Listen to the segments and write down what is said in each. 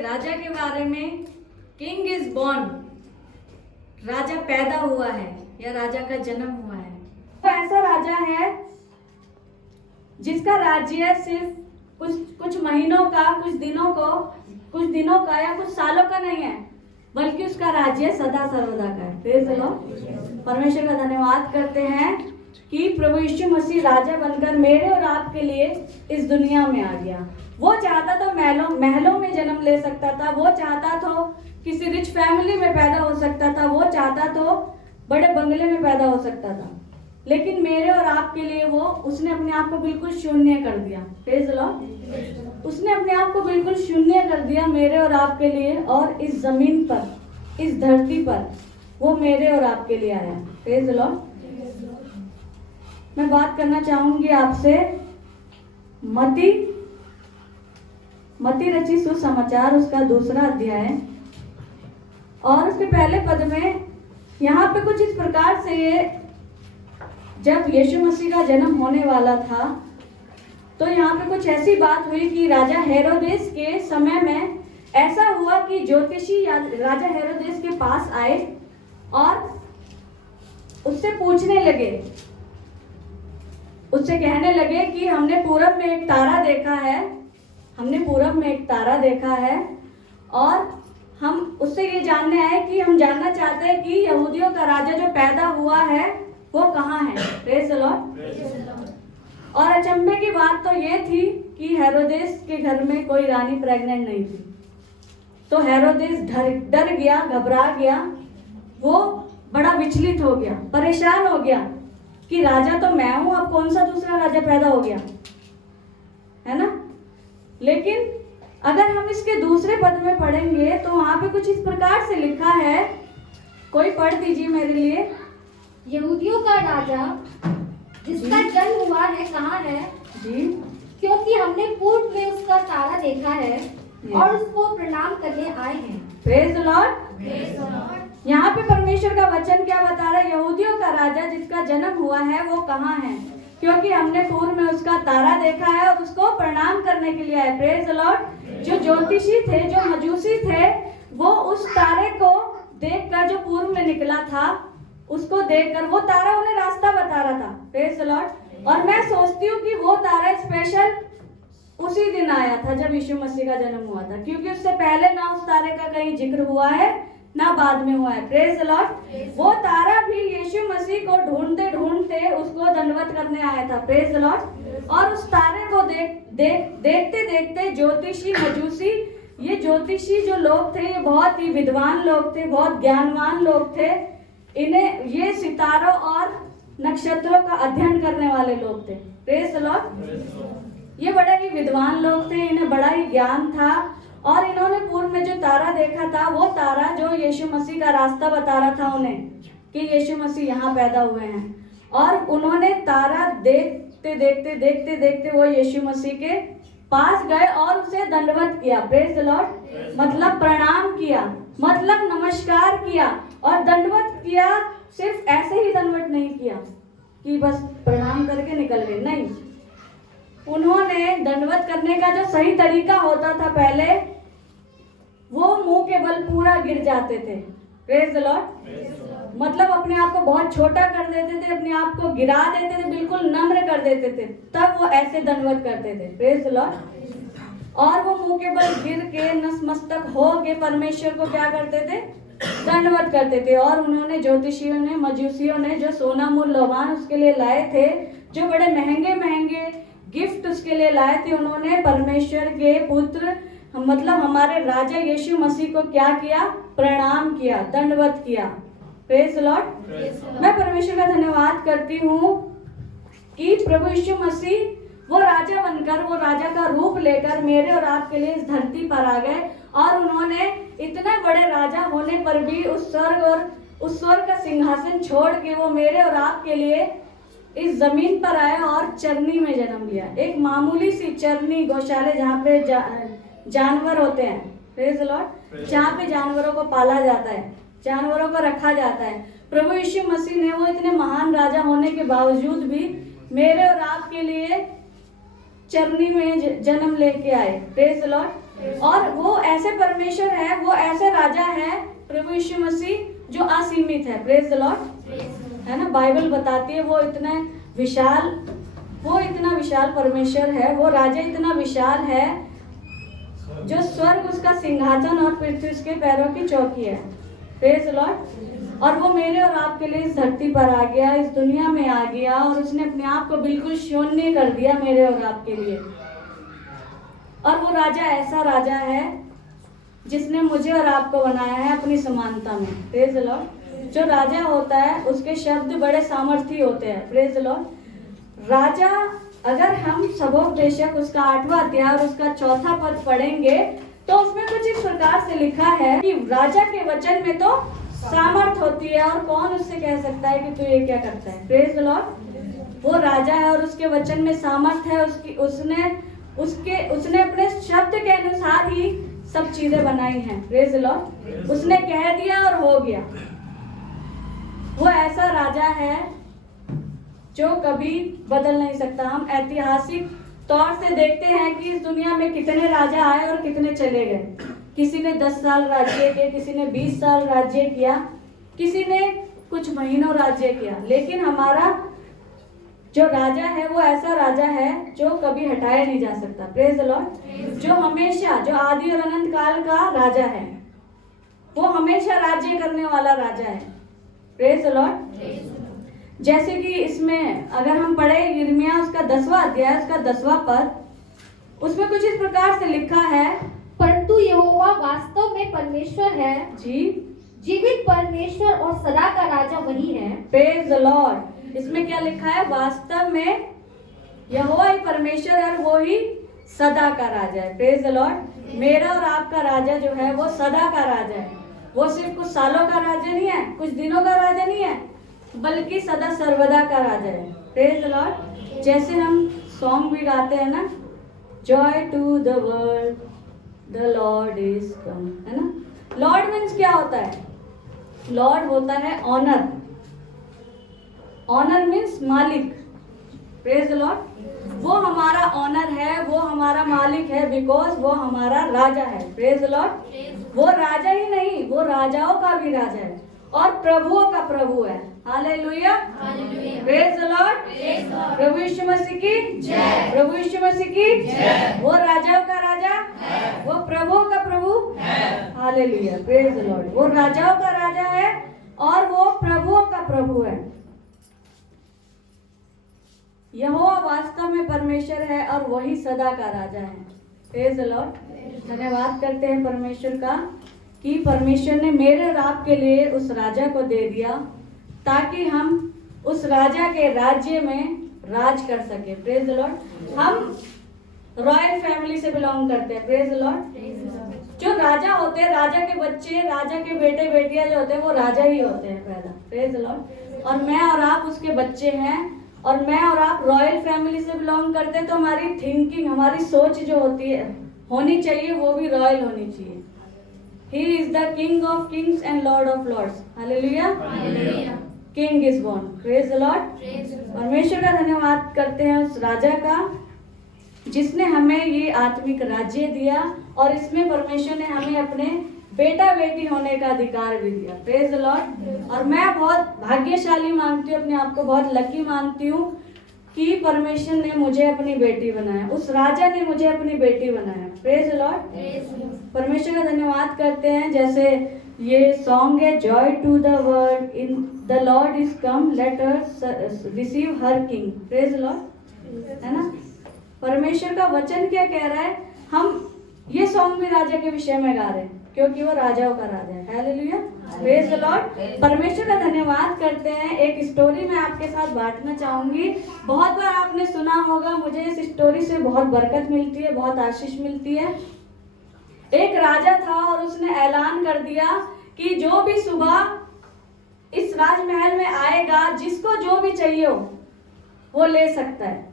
राजा के बारे में। किंग इज बॉर्न, राजा पैदा हुआ है या राजा का जन्म हुआ है। तो ऐसा राजा है जिसका राज्य सिर्फ कुछ महीनों का, कुछ दिनों का या कुछ सालों का नहीं है, बल्कि उसका राज्य सदा सर्वदा का है। Praise the Lord. परमेश्वर का धन्यवाद करते हैं कि प्रभु यीशु मसीह राजा बनकर मेरे और आपके लिए इस दुनिया में आ गया। वो चाहता तो महलों में जन्म ले सकता था, वो चाहता तो किसी रिच फैमिली में पैदा हो सकता था, वो चाहता तो बड़े बंगले में पैदा हो सकता था, लेकिन मेरे और आपके लिए उसने अपने आप को बिल्कुल शून्य कर दिया। Praise the Lord. उसने अपने आप को बिल्कुल शून्य कर दिया मेरे और आपके लिए, और इस जमीन पर, इस धरती पर वो मेरे और आपके लिए आया। Praise the Lord. मैं बात करना चाहूंगी आपसे मती रची सुसमाचार, उसका 2 अध्याय, और उसके पहले पद में यहाँ पे कुछ इस प्रकार से ये, जब यीशु मसीह का जन्म होने वाला था तो यहाँ पे कुछ ऐसी बात हुई कि राजा हेरोदेस के समय में ऐसा हुआ कि ज्योतिषी राजा हेरोदेस के पास आए और उससे पूछने लगे, उससे कहने लगे कि हमने पूरब में एक तारा देखा है, और हम उससे ये जानने आए कि हम जानना चाहते हैं कि यहूदियों का राजा जो पैदा हुआ है वो कहाँ है। Praise the Lord. और अचंभे की बात तो ये थी कि हेरोदेस के घर में कोई रानी प्रेग्नेंट नहीं थी, तो हेरोदेस डर गया, घबरा गया, वो बड़ा विचलित हो गया, परेशान हो गया कि राजा तो मैं हूं, अब कौन सा दूसरा राजा पैदा हो गया, है ना। लेकिन अगर हम इसके दूसरे पद में पढ़ेंगे तो वहां पे कुछ इस प्रकार से लिखा है, कोई पढ़ दीजिए मेरे लिए। यहूदियों का राजा जिसका जन्म हुआ है कहाँ है जी, क्योंकि हमने पूर्व में उसका तारा देखा है और उसको प्रणाम करने आए हैं। Praise the Lord. यहाँ पे परमेश्वर का वचन क्या बता रहा है? यहूदियों का राजा जिसका जन्म हुआ है वो कहाँ है, क्योंकि हमने पूर्व में उसका तारा देखा है और उसको प्रणाम करने के लिए आए। Praise the Lord. जो ज्योतिषी थे, जो मजूसी थे, वो उस तारे को देखकर, जो पूर्व में निकला था उसको देखकर, वो तारा उन्हें रास्ता बता रहा था। Praise the Lord. और मैं सोचती हूँ कि वो तारा स्पेशल उसी दिन आया था जब यीशु मसीह का जन्म हुआ था, क्योंकि उससे पहले ना उस तारे का कहीं जिक्र हुआ है ना बाद में हुआ है। Praise the Lord. वो तारा भी यीशु मसीह को ढूंढते ढूंढते उसको दंडवत करने आया था। Praise the Lord. और उस तारे को देखते देखते ज्योतिषी, मजूसी, ये ज्योतिषी जो लोग थे, ये बहुत ही विद्वान लोग थे, बहुत ज्ञानवान लोग थे। इन्हें, ये सितारों और नक्षत्रों का अध्ययन करने वाले लोग थे। Praise the Lord. ये बड़े ही विद्वान लोग थे, इन्हें बड़ा ही ज्ञान था, और इन्होंने पूर्व में जो तारा देखा था, वो तारा जो यीशु मसीह का रास्ता बता रहा था उन्हें कि यीशु मसीह यहाँ पैदा हुए हैं, और उन्होंने तारा देखते देखते वो यीशु मसीह के पास गए और उसे दंडवत किया। Praise the Lord. मतलब प्रणाम किया, मतलब नमस्कार किया, और दंडवत किया। सिर्फ ऐसे ही दंडवत नहीं किया कि बस प्रणाम करके निकल गए, नहीं, उन्होंने दंडवत करने का जो सही तरीका होता था पहले, वो मुंह के बल पूरा गिर जाते थे। Praise the Lord. मतलब अपने आप को बहुत छोटा कर देते थे, अपने आप को गिरा देते थे, बिल्कुल नम्र कर देते थे, तब वो ऐसे दंडवत करते थे। Praise the Lord. और वो मुंह के बल गिर के नतमस्तक हो के परमेश्वर को क्या करते थे? दंडवत करते थे। और उन्होंने, ज्योतिषियों ने, मजूसियों ने, जो सोना मूल लोबान उसके लिए लाए थे, जो बड़े महंगे महंगे गिफ्ट उसके लिए लाए थे, उन्होंने परमेश्वर के पुत्र, मतलब हमारे राजा यीशु मसीह को क्या किया? प्रणाम किया, दंडवत किया। Praise the Lord. मैं परमेश्वर का धन्यवाद करती हूँ कि प्रभु यीशु मसीह वो राजा बनकर, वो राजा का रूप लेकर मेरे और आपके लिए इस धरती पर आ गए, और उन्होंने इतने बड़े राजा होने पर भी उस स्वर्ग का सिंहासन छोड़ के वो मेरे और आपके लिए इस जमीन पर आए और चरनी में जन्म लिया। एक मामूली सी चरनी, गौशाले जहाँ पे जानवर होते हैं। Praise the Lord. जहाँ पे जानवरों को पाला जाता है, जानवरों को रखा जाता है। प्रभु यीशु मसीह ने, वो इतने महान राजा होने के बावजूद भी मेरे और आपके लिए चरनी में जन्म लेके आए। Praise the Lord. और वो ऐसे परमेश्वर है, वो ऐसे राजा है प्रभु यीशु मसीह जो असीमित है। प्रेज द लॉर्ड, है ना। बाइबल बताती है वो इतना विशाल परमेश्वर है, वो राजा इतना विशाल है जो स्वर्ग उसका सिंहासन और पृथ्वी उसके पैरों की चौकी है। Praise the Lord. और वो मेरे और आपके लिए इस धरती पर आ गया, इस दुनिया में आ गया, और उसने अपने आप को बिल्कुल शून्य कर दिया मेरे और आपके लिए। और वो राजा ऐसा राजा है जिसने मुझे और आपको बनाया है अपनी समानता में। Praise the Lord. जो राजा होता है उसके शब्द बड़े सामर्थी होते हैं। Praise the Lord. राजा, अगर हम सबोपदेशक उसका 8वां अध्याय और उसका 4था पद पढ़ेंगे तो उसमें कुछ इस प्रकार से लिखा है कि राजा के वचन में तो सामर्थ होती है, और कौन उससे कह सकता है कि तू ये क्या करता है। Praise the Lord. वो राजा है और उसके वचन में सामर्थ है। उसने अपने शब्द के अनुसार ही सब चीजें बनाई हैं। Praise the Lord. उसने कह दिया और हो गया। वो ऐसा राजा है जो कभी बदल नहीं सकता। हम ऐतिहासिक तौर से देखते हैं कि इस दुनिया में कितने राजा आए और कितने चले गए। किसी ने 10 साल राज्य किया, किसी ने 20 साल राज्य किया, किसी ने कुछ महीनों राज्य किया, लेकिन हमारा जो राजा है वो ऐसा राजा है जो कभी हटाया नहीं जा सकता। Praise the Lord. जो हमेशा, जो आदि और अनंत काल का राजा है, वो हमेशा राज्य करने वाला राजा है। Praise the Lord. जैसे कि इसमें अगर हम पढ़े यिर्मयाह उसका 10वां अध्याय उसका 10वां पद, उसमें कुछ इस प्रकार से लिखा है, परंतु यहोवा वास्तव में परमेश्वर है जी, जीवित परमेश्वर और सदा का राजा वही है। Praise the Lord. इसमें क्या लिखा है? वास्तव में यहोवा ही परमेश्वर है और वो ही सदा का राजा है। Praise the Lord. मेरा और आपका राजा जो है वो सदा का राजा है। वो सिर्फ कुछ सालों का राजा नहीं है, कुछ दिनों का राजा नहीं है, बल्कि सदा सर्वदा का राजा है। Praise the Lord. जैसे हम सॉन्ग भी गाते हैं ना, joy to the world the Lord is come, है ना। लॉर्ड मीन्स क्या होता है? लॉर्ड होता है ऑनर। ऑनर मीन्स मालिक। Praise the Lord. वो हमारा ऑनर है, वो हमारा मालिक है, बिकॉज वो हमारा राजा है। Praise the Lord. वो राजा ही नहीं, वो राजाओं का भी राजा है और प्रभुओं का प्रभु है। Hallelujah, praise the Lord. प्रभु यीशु मसीह की जय, प्रभु यीशु मसीह की जय। वो राजाओं का राजा, वो प्रभुओं का प्रभु। Hallelujah, praise the Lord. वो राजाओं का राजा है और वो प्रभुओं का प्रभु है। यहोवा वास्तव में परमेश्वर है और वही सदा का राजा है। Praise the Lord. धन्यवाद करते हैं परमेश्वर का कि परमेश्वर ने मेरे और आपके लिए उस राजा को दे दिया ताकि हम उस राजा के राज्य में राज कर सके। Praise the Lord. हम रॉयल फैमिली से बिलोंग करते हैं। Praise the Lord. जो राजा होते हैं, राजा के बच्चे, राजा के बेटे बेटियां जो होते हैं वो राजा ही होते हैं पहला। Praise the Lord. और मैं और आप उसके बच्चे हैं और मैं और आप रॉयल फैमिली से बिलोंग करते हैं, तो हमारी थिंकिंग, हमारी सोच जो होती है होनी चाहिए वो भी रॉयल होनी चाहिए। He is the King of kings and Lord of lords. Hallelujah. King is born. Praise the Lord. परमेश्वर का धन्यवाद करते हैं उस राजा का जिसने हमें ये आत्मिक राज्य दिया और इसमें परमेश्वर ने हमें अपने बेटा बेटी होने का अधिकार भी दिया। Praise the Lord. और मैं बहुत भाग्यशाली मानती हूँ, अपने आप को बहुत लकी मानती हूँ कि परमेश्वर ने मुझे अपनी बेटी बनाया, उस राजा ने मुझे अपनी बेटी बनाया। Praise the Lord. परमेश्वर का धन्यवाद करते हैं। जैसे ये सॉन्ग है, joy to the world in the Lord is come, let us receive her king. Praise the Lord, है ना। परमेश्वर का वचन क्या कह रहा है? हम ये सॉन्ग भी राजा के विषय में गा रहे हैं क्योंकि वो राजाओं का राजा है। Hallelujah, praise the Lord. परमेश्वर का धन्यवाद करते हैं। एक स्टोरी मैं आपके साथ बांटना चाहूंगी। बहुत बार आपने सुना होगा, मुझे इस स्टोरी से बहुत बरकत मिलती है, बहुत आशीष मिलती है। एक राजा था और उसने ऐलान कर दिया कि जो भी सुबह इस राजमहल में आएगा, जिसको जो भी चाहिए हो वो ले सकता है,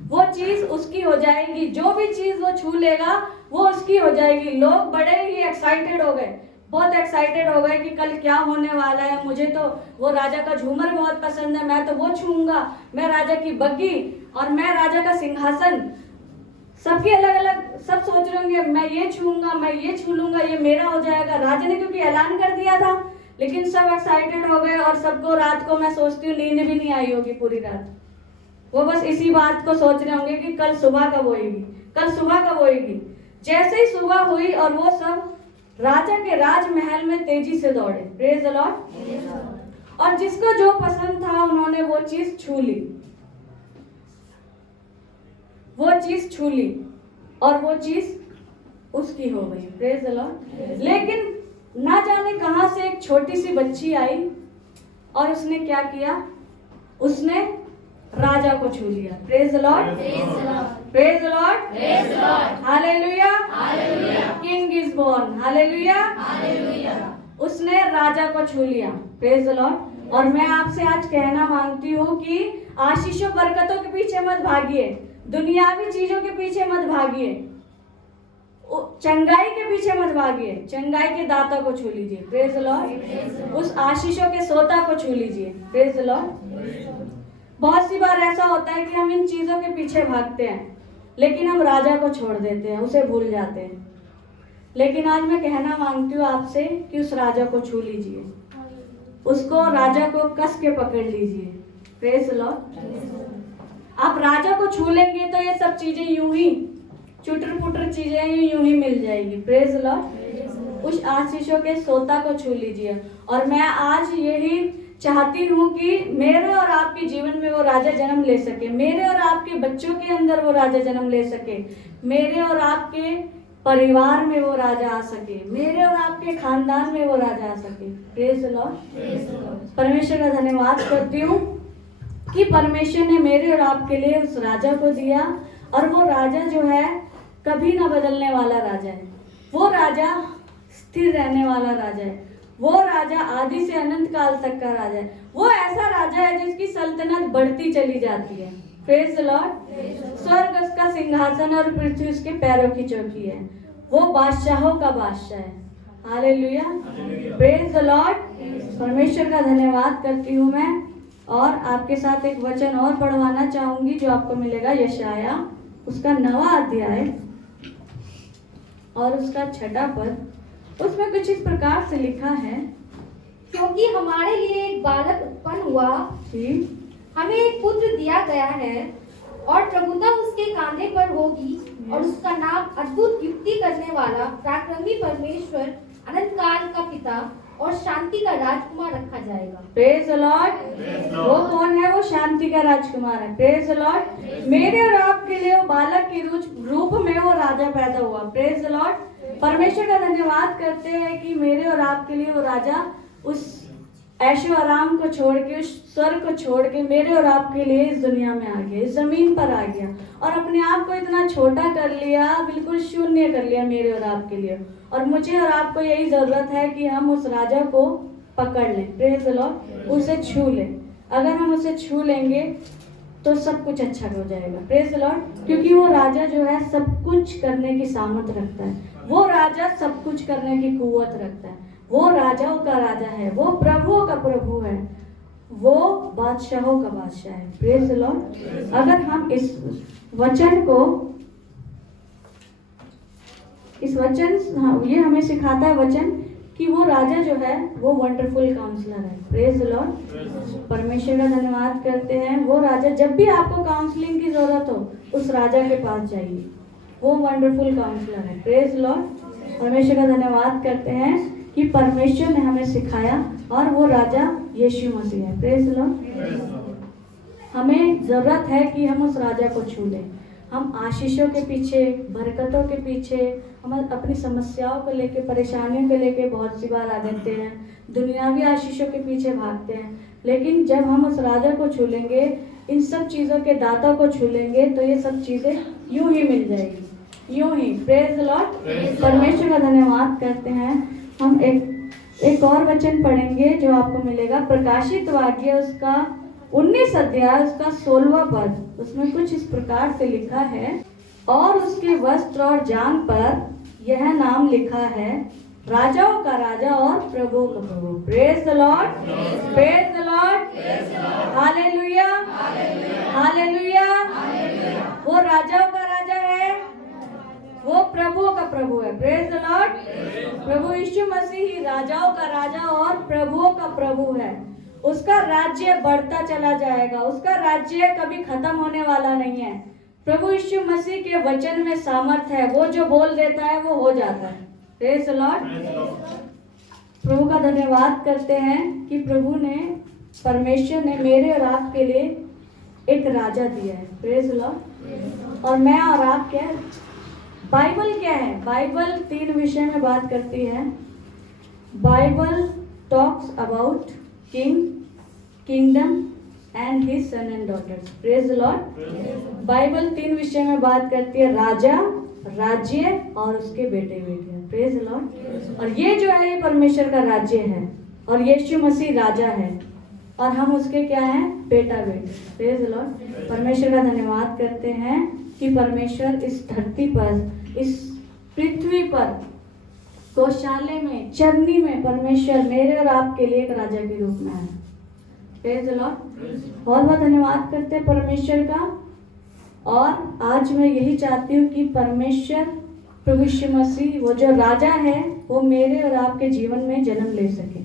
वो चीज उसकी हो जाएगी। जो भी चीज वो छू लेगा वो उसकी हो जाएगी। लोग बड़े ही एक्साइटेड हो गए, बहुत एक्साइटेड हो गए कि कल क्या होने वाला है। मुझे तो वो राजा का झूमर बहुत पसंद है, मैं तो वो छूऊंगा, मैं राजा की बग्गी और मैं राजा का सिंहासन सबके अलग अलग, सब सोच रहे होंगे मैं ये छूऊंगा, मैं ये छू लूंगा, ये मेरा हो जाएगा। राजा ने क्योंकि ऐलान कर दिया था, लेकिन सब एक्साइटेड हो गए और सबको रात को मैं सोचती हूँ नींद भी नहीं आई होगी पूरी रात। वो बस इसी बात को सोच रहे होंगे कि कल सुबह कब होएगी, कल सुबह कब होएगी। जैसे ही सुबह हुई और वो सब राजा के राजमहल में तेजी से दौड़े। Praise the Lord. और जिसको जो पसंद था उन्होंने वो चीज छू ली, वो चीज छू ली और वो चीज उसकी हो गई। Praise the Lord. लेकिन ना जाने कहां से एक छोटी सी बच्ची आई और उसने क्या किया, उसने राजा को छू लिया। Praise the Lord, praise the Lord, hallelujah, king is born, hallelujah. उसने राजा को छू लिया। Praise the Lord. और मैं आपसे आज कहना मांगती हूँ कि आशीषों बरकतों के पीछे मत भागिए, दुनियावी चीजों के पीछे मत भागिए, चंगाई के पीछे मत भागिए, चंगाई के दाता को छू लीजिए। Praise the Lord. उस आशीषों के सोता को छू लीजिए। Praise the Lord. बहुत सी बार ऐसा होता है कि हम इन चीजों के पीछे भागते हैं, लेकिन हम राजा को छोड़ देते हैं, उसे भूल जाते हैं। लेकिन आज मैं कहना मांगती हूँ आपसे कि उस राजा को छू लीजिए, उसको राजा को कस के पकड़ लीजिए। Praise the Lord. आप राजा को छू लेंगे तो ये सब चीजें यूं ही चुटर पुटर चीजें यूं ही मिल जाएगी। Praise the Lord. उस आशीषों के सोता को छू लीजिए। और मैं आज यही चाहती हूँ कि मेरे और आपके जीवन में वो राजा जन्म ले सके, मेरे और आपके बच्चों के अंदर वो राजा जन्म ले सके, मेरे और आपके परिवार में वो राजा आ सके, मेरे और आपके खानदान में वो राजा आ सके। Praise the Lord. परमेश्वर का धन्यवाद करती हूँ कि परमेश्वर ने मेरे और आपके लिए उस राजा को दिया, और वो राजा जो है कभी ना बदलने वाला राजा है। वो राजा स्थिर रहने वाला राजा है। वो राजा आदि से अनंत काल तक का राजा है। वो ऐसा राजा है जिसकी सल्तनत बढ़ती चली जाती है। Praise the Lord. स्वर्ग उसका सिंहासन और पृथ्वी उसके पैरों की चौकी है। वो बादशाहों का बादशाह है। Hallelujah, praise the Lord. परमेश्वर का धन्यवाद करती हूँ मैं, और आपके साथ एक वचन और पढ़वाना चाहूंगी जो आपको मिलेगा यशाया उसका 9वां अध्याय और उसका 6वां पद। उसमें कुछ इस प्रकार से लिखा है, क्योंकि हमारे लिए एक बालक उत्पन्न हुआ, हमें एक पुत्र दिया गया है, और प्रभुता उसके कांधे पर होगी, और उसका नाम अद्भुत युक्ति करने वाला, पराक्रमी परमेश्वर, अनंत काल का पिता और शांति का राजकुमार रखा जाएगा। Praise the Lord. वो कौन है? वो शांति का राजकुमार है। Praise the Lord. मेरे और आपके लिए वो बालक के रूप में वो राजा पैदा हुआ। Praise the Lord. परमेश्वर का धन्यवाद करते हैं कि मेरे और आपके लिए वो राजा उस ऐशो आराम को छोड़ के, उस स्वर्ग को छोड़ के मेरे और आपके लिए इस दुनिया में आ गया, इस जमीन पर आ गया, और अपने आप को इतना छोटा कर लिया, बिल्कुल शून्य कर लिया मेरे और आपके लिए। और मुझे और आपको यही जरूरत है कि हम उस राजा को पकड़ लें। Praise the Lord. उसे छू लें। अगर हम उसे छू लेंगे तो सब कुछ अच्छा हो जाएगा। Praise the Lord. क्योंकि वो राजा जो है सब कुछ करने की सामर्थ रखता है। वो राजा सब कुछ करने की कुव्वत रखता है। वो राजाओं का राजा है, वो प्रभुओं का प्रभु है, वो बादशाहों का बादशाह है। Praise the Lord. अगर हम इस वचन ये हमें सिखाता है वचन कि वो राजा जो है वो वंडरफुल काउंसलर है। Praise the Lord. परमेश्वर का धन्यवाद करते हैं। वो राजा, जब भी आपको काउंसलिंग की जरूरत हो उस राजा के पास जाइए, वो वंडरफुल काउंसलर है। Praise the Lord. परमेश्वर का धन्यवाद करते हैं कि परमेश्वर ने हमें सिखाया, और वो राजा यीशु मसीह है। Praise the Lord. हमें जरूरत है कि हम उस राजा को छू लें। हम आशीषों के पीछे, बरकतों के पीछे, हम अपनी समस्याओं को लेके, परेशानियों को लेके बहुत सी बार आ जाते हैं, दुनियावी आशीषों के पीछे भागते हैं। लेकिन जब हम उस राजा को छू लेंगे, इन सब चीज़ों के दाता को छू लेंगे, तो ये सब चीज़ें यूं ही मिल जाएगी, यूं ही। Praise the Lord. परमेश्वर का धन्यवाद करते हैं। हम एक और वचन पढ़ेंगे जो आपको मिलेगा प्रकाशित वाक्य उसका 19 अध्याय उसका 16वां पद। उसमें कुछ इस प्रकार से लिखा है, और उसके वस्त्र और जांघ पर यह नाम लिखा है, राजाओं का राजा और प्रभु का प्रभु। Praise the Lord. Praise the Lord. Hallelujah, hallelujah. वो राजाओं का राजा है वो प्रभुओं का प्रभु है। Praise the Lord. प्रभु यीशु मसीह ही राजाओं का राजा और प्रभुओं का प्रभु है। उसका राज्य बढ़ता चला जाएगा, उसका राज्य कभी खत्म होने वाला नहीं है। प्रभु यीशु मसीह के वचन में सामर्थ है, वो जो बोल देता है वो हो जाता है। Praise the Lord. प्रभु का धन्यवाद करते हैं कि प्रभु ने, परमेश्वर ने मेरे और आपके लिए एक राजा दिया है। Praise the Lord. और मैं और आप क्या है? बाइबल क्या है? बाइबल 3 विषय में बात करती है। Bible talks about king, kingdom and his son and daughters. Praise the Lord. Bible 3 विषय में बात करती है, राजा, राज्य और उसके बेटे बेटियां। Praise the Lord. और ये जो है ये परमेश्वर का राज्य है और यीशु मसीह राजा है और हम उसके क्या हैं? बेटा बेटे। Praise the Lord. परमेश्वर का धन्यवाद करते हैं कि परमेश्वर इस धरती पर, इस पृथ्वी पर, गौशाले में, चरनी में परमेश्वर मेरे और आपके लिए एक राजा के रूप में है। Praise the Lord. बहुत बहुत धन्यवाद करते हैं परमेश्वर का। और आज मैं यही चाहती हूँ कि परमेश्वर, प्रभु यीशु मसीह, वो जो राजा है, वो मेरे और आपके जीवन में जन्म ले सके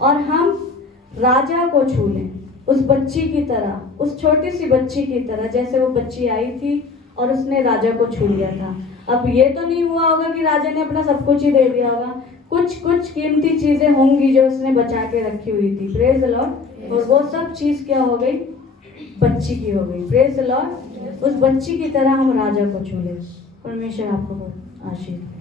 और हम राजा को छू लें, उस बच्ची की तरह, उस छोटी सी बच्ची की तरह, जैसे वो बच्ची आई थी और उसने राजा को छू लिया था। अब ये तो नहीं हुआ होगा कि राजा ने अपना सब कुछ ही दे दिया होगा, कुछ कुछ कीमती चीजें होंगी जो उसने बचा के रखी हुई थी। Praise the Lord. और वो सब चीज क्या हो गई? बच्ची की हो गई। Praise the Lord. उस बच्ची की तरह हम राजा को छू ले। परमेश्वर आपको बहुत आशीष दे।